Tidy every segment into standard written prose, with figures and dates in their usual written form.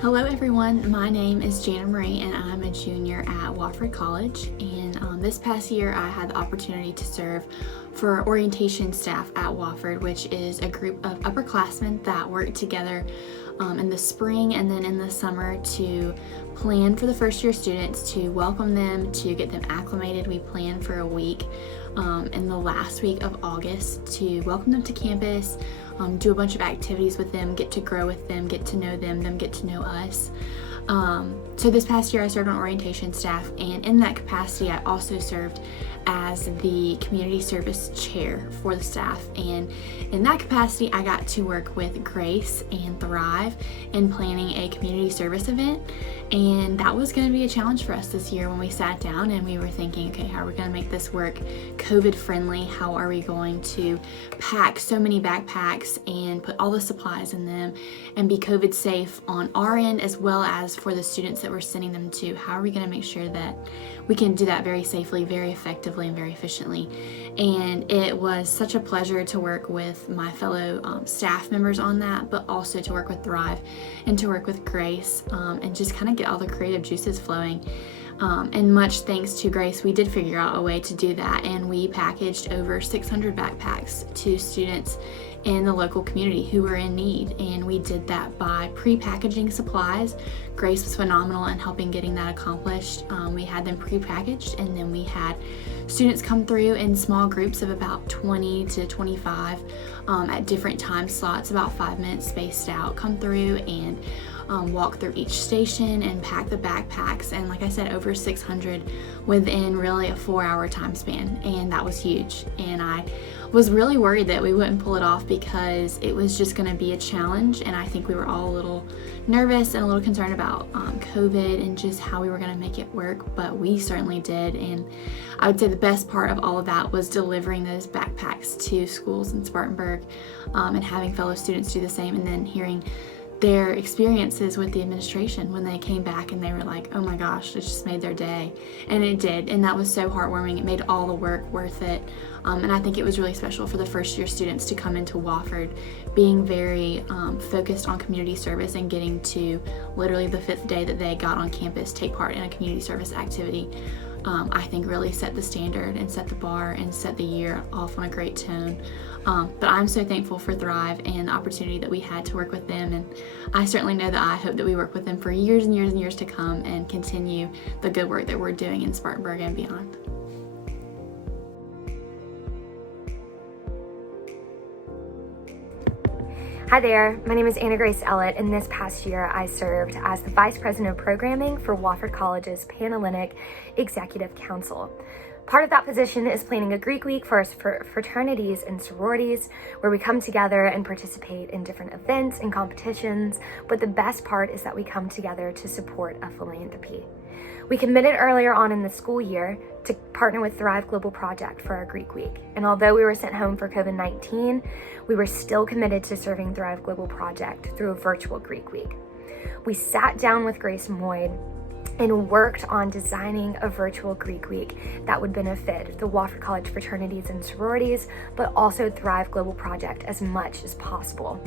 Hello everyone, my name is Jana Marie and I'm a junior at Wofford College, and this past year I had the opportunity to serve for orientation staff at Wofford, which is a group of upperclassmen that work together in the spring and then in the summer to plan for the first year students, to welcome them, to get them acclimated. We plan for a week in the last week of August to welcome them to campus, do a bunch of activities with them, get to grow with them, get to know them get to know us. So this past year I served on orientation staff, and in that capacity I also served as the community service chair for the staff, and in that capacity I got to work with Grace and Thrive in planning a community service event. And that was going to be a challenge for us this year when we sat down and we were thinking, okay, how are we going to make this work COVID friendly? How are we going to pack so many backpacks and put all the supplies in them and be COVID safe on our end as well as for the students that we're sending them to? How are we going to make sure that we can do that very safely, very effectively, and very efficiently? And it was such a pleasure to work with my fellow staff members on that, but also to work with Thrive and to work with Grace and just kind of get all the creative juices flowing. And much thanks to Grace, we did figure out a way to do that, and we packaged over 600 backpacks to students in the local community who were in need, and we did that by pre-packaging supplies. Grace was phenomenal in helping getting that accomplished. We had them pre-packaged, and then we had students come through in small groups of about 20 to 25 at different time slots, about 5 minutes spaced out, come through and walk through each station and pack the backpacks, and like I said, over 600 within really a 4-hour time span, and that was huge. And I was really worried that we wouldn't pull it off because it was just going to be a challenge, and I think we were all a little nervous and a little concerned about COVID and just how we were going to make it work, but we certainly did. And I would say the best part of all of that was delivering those backpacks to schools in Spartanburg and having fellow students do the same, and then hearing their experiences with the administration when they came back and they were like, oh my gosh, it just made their day. And it did, and that was so heartwarming. It made all the work worth it. And I think it was really special for the first year students to come into Wofford being very focused on community service and getting to literally the 5th day that they got on campus take part in a community service activity. I think really set the standard and set the bar and set the year off on a great tone. But I'm so thankful for Thrive and the opportunity that we had to work with them, and I certainly know that I hope that we work with them for years and years and years to come and continue the good work that we're doing in Spartanburg and beyond. Hi there, my name is Anna Grace Ellett, and this past year I served as the Vice President of Programming for Wofford College's Panhellenic Executive Council. Part of that position is planning a Greek week for fraternities and sororities, where we come together and participate in different events and competitions, but the best part is that we come together to support a philanthropy. We committed earlier on in the school year to partner with Thrive Global Project for our Greek Week. And although we were sent home for COVID-19, we were still committed to serving Thrive Global Project through a virtual Greek Week. We sat down with Grace Moyd and worked on designing a virtual Greek Week that would benefit the Wofford College fraternities and sororities, but also Thrive Global Project as much as possible.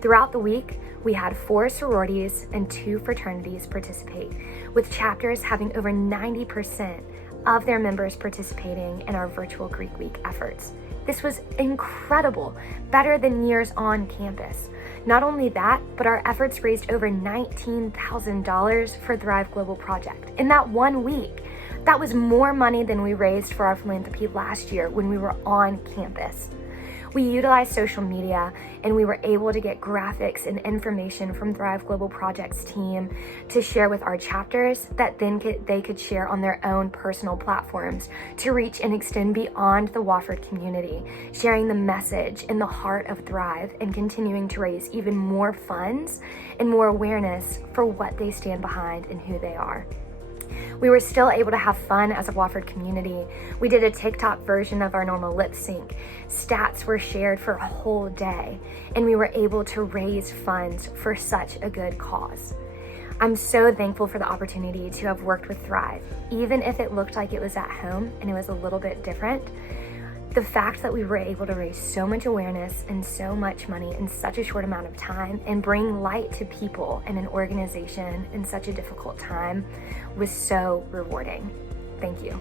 Throughout the week, we had 4 sororities and 2 fraternities participate, with chapters having over 90% of their members participating in our virtual Greek Week efforts. This was incredible, better than years on campus. Not only that, but our efforts raised over $19,000 for Thrive Global Project in that 1 week. That was more money than we raised for our philanthropy last year when we were on campus. We utilized social media, and we were able to get graphics and information from Thrive Global Project's team to share with our chapters that then they could share on their own personal platforms to reach and extend beyond the Wofford community, sharing the message in the heart of Thrive and continuing to raise even more funds and more awareness for what they stand behind and who they are. We were still able to have fun as a Wofford community. We did a TikTok version of our normal lip sync. Stats were shared for a whole day, and we were able to raise funds for such a good cause. I'm so thankful for the opportunity to have worked with Thrive, even if it looked like it was at home and it was a little bit different. The fact that we were able to raise so much awareness and so much money in such a short amount of time and bring light to people and an organization in such a difficult time was so rewarding. Thank you.